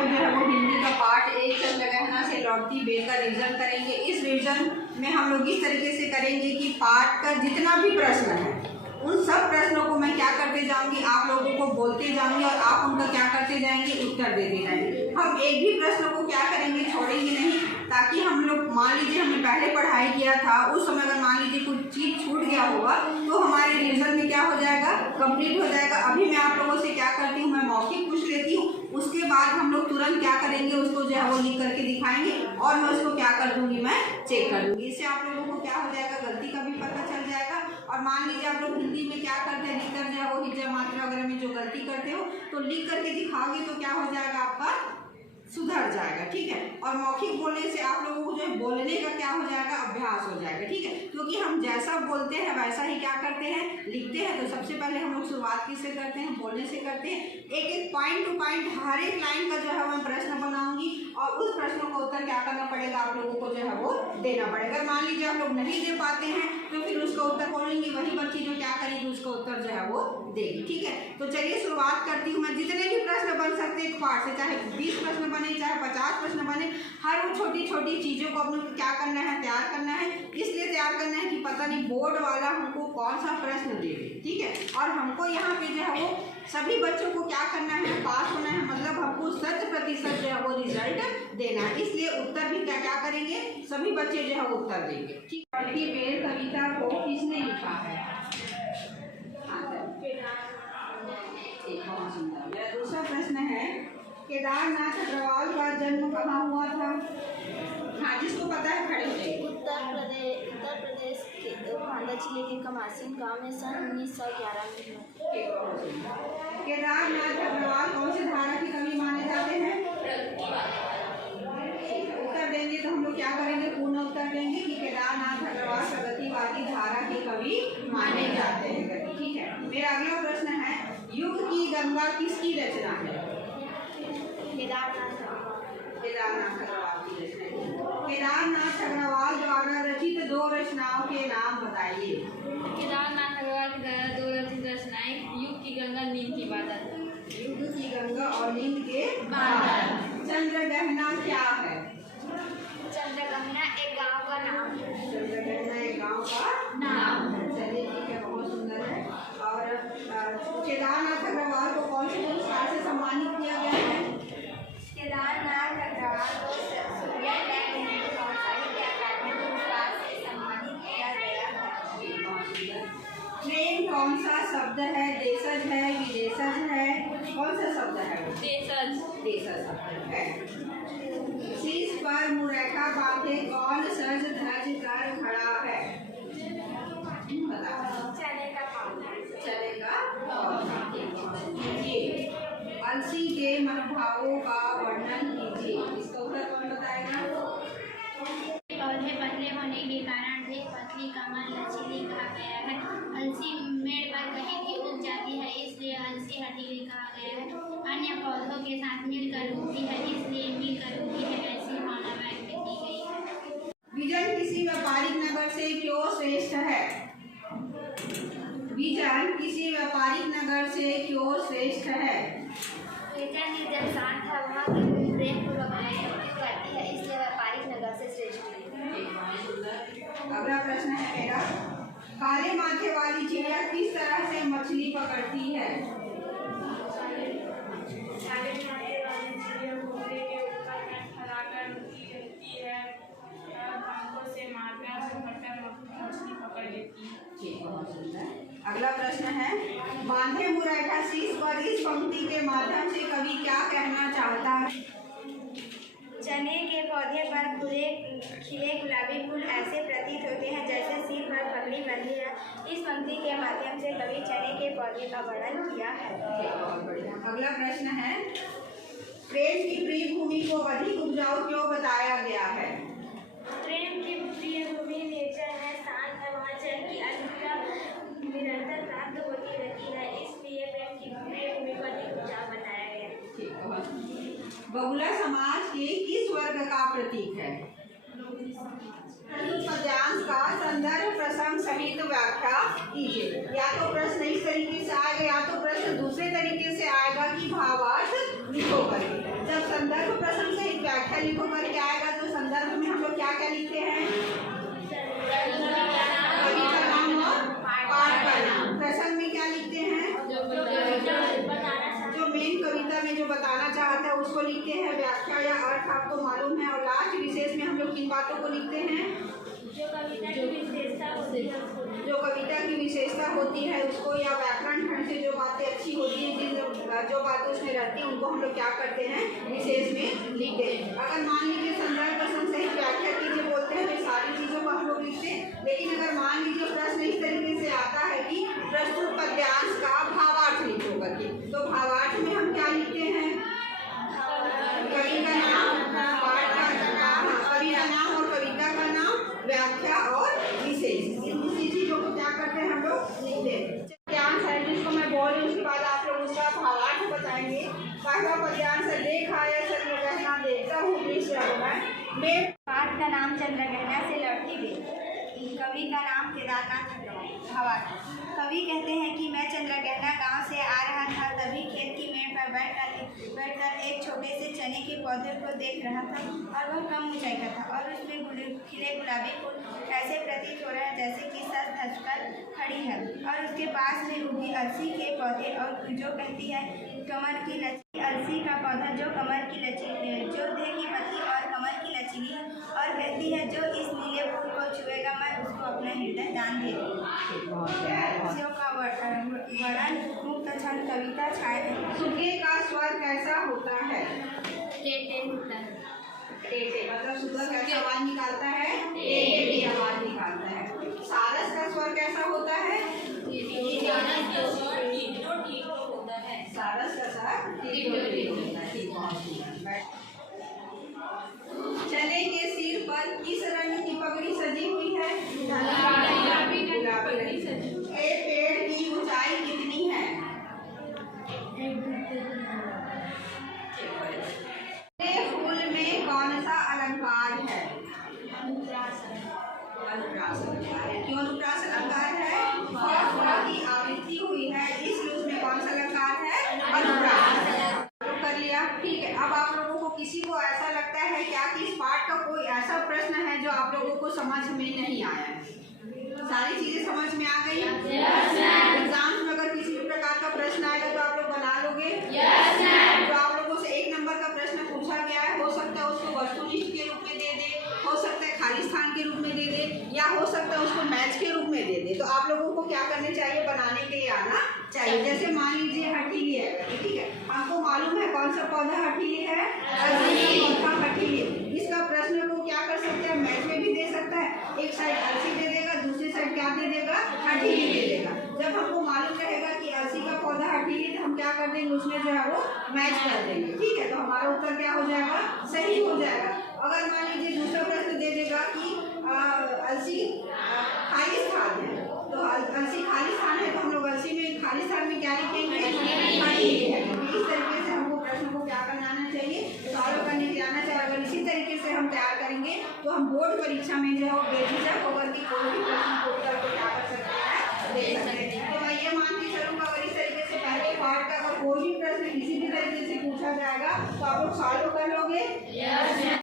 लोग जो है वो हिंदी का पार्ट 1 चंद्र गहना से लौटती बेल का रिवीजन करेंगे। इस रिवीजन में हम लोग इस तरीके से करेंगे कि पार्ट का जितना भी प्रश्न है उन सब प्रश्नों को मैं क्या करते जाऊंगी, आप लोगों को बोलते जाऊंगी और आप उनका क्या करते जाएंगे, उत्तर देते जाएंगे। हम एक भी प्रश्न को क्या करेंगे, छोड़ेंगे नहीं, ताकि हम लोग मान लीजिए हमने पहले पढ़ाई किया था, उस समय अगर मान लीजिए कुछ चीज़ छूट गया होगा तो हमारे रिविजन में क्या हो जाएगा, कंप्लीट हो जाएगा। अभी मैं आप लोगों से क्या करती हूँ, मैं मौखिक पूछ लेती हूँ, उसके बाद हम लोग तुरंत क्या करेंगे, उसको जो है वो लिख करके दिखाएंगे और मैं उसको क्या कर दूंगी, मैं चेक कर दूंगी। इससे आप लोगों को क्या हो जाएगा, गलती का भी पता चल जाएगा। और मान लीजिए आप लोग हिंदी में क्या करते हैं, लिखकर जो है वो हिज्जा मात्रा वगैरह में जो गलती करते हो तो लिख करके दिखाओगे तो क्या हो जाएगा, आपका सुधर जाएगा, ठीक है। और मौखिक बोलने से आप लोगों को जो है बोलने का क्या हो जाएगा, अभ्यास हो जाएगा, ठीक है। क्योंकि हम जैसा बोलते हैं वैसा ही क्या करते हैं, लिखते हैं। तो सबसे पहले हम लोग शुरुआत किससे करते हैं, बोलने से करते हैं। एक एक पॉइंट टू पॉइंट हर एक लाइन का जो है मैं प्रश्न बनाऊंगी और उस प्रश्नों का उत्तर क्या करना पड़ेगा, आप लोगों को जो है वो देना पड़ेगा। मान लीजिए आप लोग नहीं दे पाते हैं तो फिर उसका उत्तर बोलेंगे, वही बच्ची जो क्या करेगी उसका उत्तर जो है वो देगी, ठीक है। तो चलिए शुरुआत करती हूँ मैं। जितने भी प्रश्न बन सकते हैं एक पार्ट से, चाहे 20 प्रश्न बने चाहे 50 प्रश्न बने, हर वो छोटी छोटी चीज़ों को अपने क्या करना है, तैयार करना है। इसलिए तैयार करना है कि पता नहीं बोर्ड वाला हमको कौन सा प्रश्न दे दे, ठीक है। और हमको यहाँ पे जो है वो सभी बच्चों को क्या करना है, पास होना है, मतलब हमको 100% जो है वो रिजल्ट देना है। इसलिए उत्तर भी क्या क्या करेंगे, सभी बच्चे जो है वो उत्तर देंगे, ठीक है। लौटती बेल कविता को किसने लिखा है, बहुत सुंदर। मेरा दूसरा प्रश्न है, केदारनाथ अग्रवाल का जन्म कहाँ हुआ था। हाँ, जिसको पता है खड़े हो जाइए। उत्तर प्रदेश के बांदा जिले के कमासीन गांव में सन 1911 में हुआ। केदारनाथ अग्रवाल कौन से धारा के कवि माने जाते हैं। उत्तर देंगे तो हम लोग क्या करेंगे, पूर्ण उत्तर देंगे कि केदारनाथ अग्रवाल प्रगतिवादी धारा के कवि माने जाते हैं, ठीक है। मेरा अगला प्रश्न है, युग की गंगा किसकी रचना है। केदारनाथ अग्रवाल की रचना है। केदारनाथ अग्रवाल द्वारा रचित 2 रचनाओं के नाम बताइए। केदारनाथ अग्रवाल के द्वारा 2 रचित रचनाएं युग की गंगा, नींद की बादल। युग की गंगा और नींद के बादल। चंद्रगहना क्या है। चंद्रगहना एक गांव का नाम है। चंद्रगहना एक गांव का नाम है। चलिए ठीक है, बहुत सुंदर है। और केदारनाथ अग्रवाल को कौन से पुरस्कार से सम्मानित किया गया है। केदारनाथ अग्रवाल को सम्मानित किया गया है। ट्रेन कौन सा शब्द है, देशज है, विदेशज है, कौन सा शब्द है। देशज शब्द है। शीश पर मुरैठा बांधे कौन सज धज कर खड़ा है। चने का पौधा। कीजिए। अलसी के मनोभावों का वर्णन कीजिए। इसका उत्तर कौन बताएगा। पौधे पतले होने के कारण ढेर पतली कमर लचीली कहा गया है। अलसी मेड़ पर कहीं भी उग जाती है, इसलिए अलसी हठीली कहा गया है। अन्य पौधों के साथ मिलकर उगती है, इसलिए मिलकर उगती है, ऐसी भावना व्यक्त की गई है। विजन किसी व्यापारिक नगर से क्यों श्रेष्ठ है। विजन किसी व्यापारिक नगर से क्यों श्रेष्ठ है। विजन जब शांत हवा प्रेमपूर्वक करती है, इसलिए व्यापारिक नगर से श्रेष्ठ है। अगला प्रश्न है मेरा, काले माथे वाली चिड़िया किस तरह से मछली पकड़ती है। काले माथे वाली चिड़िया घोड़े के ऊपर फैलाकर उड़ती रहती है, पंखों से मारकर मछली पकड़ लेती है। ठीक, बहुत सुंदर। अगला प्रश्न है, बांधे मुरैठा शीश पर इस पंक्ति के माध्यम से कवि क्या कहना चाहता है। चने के पौधे पर खिले गुलाबी फूल ऐसे प्रतीत होते हैं जैसे सिर पर पगड़ी बंधी है। इस पंक्ति के माध्यम से कवि चने के पौधे का वर्णन किया है। बहुत बढ़िया। अगला प्रश्न है, प्रेम की प्रिय भूमि को अधिक उपजाऊ क्यों बताया गया है। प्रेम की प्रिय भूमि नेचर है, शांत है, वहाँ जल की अधिकता निरंतर प्राप्त होती रहती है, इसलिए प्रेम की प्रिय भूमि को अधिक उपजाऊ बताया गया। ठीक, बहुत। बगुला समाज के किस वर्ग का प्रतीक है। पद्यांश का संदर्भ प्रसंग सहित व्याख्या कीजिए। या तो प्रश्न इस तरीके से आएगा या तो प्रश्न दूसरे तरीके से आएगा कि भावार्थ लिखो करके। जब संदर्भ वाक्य लिखोगे क्या आएगा, तो संदर्भ में हम लोग क्या क्या लिखते हैं, कवि का नाम और पाठ का नाम। प्रसंग में क्या लिखते हैं, जो मेन कविता में जो बताना चाहता है उसको लिखते हैं, व्याख्या या अर्थ आपको मालूम है। और लास्ट विशेष में हम लोग किन बातों को लिखते हैं, जो कविता की विशेषता होती है उसको, या व्याकरण खंड से जो बातें अच्छी होती हैं, जो बातें उसमें रहती हैं उनको हम लोग क्या करते हैं, विशेष में लिखते हैं। अगर मान लीजिए संदर्भ प्रसंग सहित व्याख्या कीजिए बोलते हैं तो सारी चीज़ों को हम लोग लिखते हैं। लेकिन अगर मान लीजिए प्रश्न इस तरीके से आता है कि प्रस्तुत पद्यांश का भावार्थ लिखो करके, तो भावार्थ में हम क्या लिखते हैं, कवि का नाम, पाठ का नाम, कवि का नाम और कविता का नाम, व्याख्या और विशेष, इसी चीज़ों को क्या करते हैं हम लोग लिखते हैं। पद्यांश है जिसको मैं बोल रही हूँ, उसके बाद आप लोग उसका भावार्थ बताएंगे। पहला पद्यांश है, देखा है चंद्रग्रहण देखता हूँ मैं। पाठ का नाम चंद्रग्रहण से लौटती बेल। कवि का नाम केदारनाथ अग्रवाल। भावार्थ। कवि कहते हैं कि मैं चंद्रग्रहण गांव से आ रहा था, तभी खेत की मेड़ पर बैठकर एक छोटे से चने के पौधे को देख रहा था और वह कम ऊंचाई का था और उसमें खिले गुलाबी फूल ऐसे प्रतीत हो रहा है जैसे कि सच धंसकर खड़ी है और उसके पास में उगी अलसी के पौधे, और जो कहती है कमर की लची अलसी का पौधा जो कमर की लची, जो देह की पतली और कमर की लचीली है, और कहती है जो इस नीले फूल को छुएगा मैं उसको अपना हृदय दान दे दूँगी। का वर्णन मुक्त छंद कविता छाया। सुगे का स्वर कैसा होता है, टेढ़े होता है। टेढ़े, मतलब सुगा कैसा आवाज निकालता है, टेढ़ी आवाज निकालता है। सारस का स्वर कैसा होता है, सारस का स्वर ठीक होता है। चने के सिर पर किस रंग की पगड़ी सजी हुई है, गुलाबी सजी। एक पेड़ की ऊंचाई कितनी है, फूल में कौन सा अलंकार है, अनुप्रास अलंकार है। क्यों अनुप्रास अलंकार है, की आवृत्ति हुई है इसलिए उसमें कौन सा अलंकार है, अनुप्रास। कर लिया, ठीक है। अब आप लोगों को किसी को ऐसा लगता है क्या कि इस पाठ का कोई ऐसा प्रश्न है जो आप लोगों को समझ में नहीं आया है, सारी चीजें समझ में आ गई? एग्जाम्स में अगर किसी भी प्रकार का प्रश्न आएगा तो आप लोग बना लोगे? तो आप लोगों से 1 नंबर का प्रश्न पूछा गया है, हो सकता है उसको वस्तुनिष्ठ के रूप में दे दे, हो सकता है खाली स्थान के रूप में दे दे, या हो सकता है उसको मैच के रूप में दे दे। तो आप लोगों को क्या करने चाहिए, बनाने के लिए आना चाहिए। जैसे मान लीजिए हठीली है, ठीक है, हमको मालूम है कौन सा पौधा हठीली है, पौधा हठीली। इसका प्रश्न को क्या कर सकते हैं, मैच में भी दे सकता है, एक साइड अलसी दे देगा, दूसरी साइड क्या दे देगा, हठीली दे देगा। जब हमको मालूम रहेगा कि अलसी का पौधा हठीली, तो हम क्या कर देंगे, उसमें जो है वो मैच कर देंगे, ठीक है। तो हमारा उत्तर क्या हो जाएगा, सही हो जाएगा। अगर मान लीजिए दूसरा प्रश्न दे देगा कि अलसी खाली स्थान है, तो अलसी खाली स्थान है, तो हम लोग अलसी में खाली स्थान में क्या लिखेंगे, हठीली है। इस तरीके से हमको प्रश्न को क्या करना आना चाहिए, सॉल्व करने के आना चाहिए। अगर इसी तरीके से हम तैयार करेंगे तो हम बोर्ड परीक्षा में जो है वो बेझिझक होकर के कोई भी प्रश्न को उत्तर को क्या कर सकते हैं, दे सकते हैं। तो मैं ये मान के चलूँगा अगर इस तरीके से पहले पार्ट का अगर कोई भी प्रश्न किसी भी तरीके से पूछा जाएगा तो आप लोग सॉल्व कर लोगे।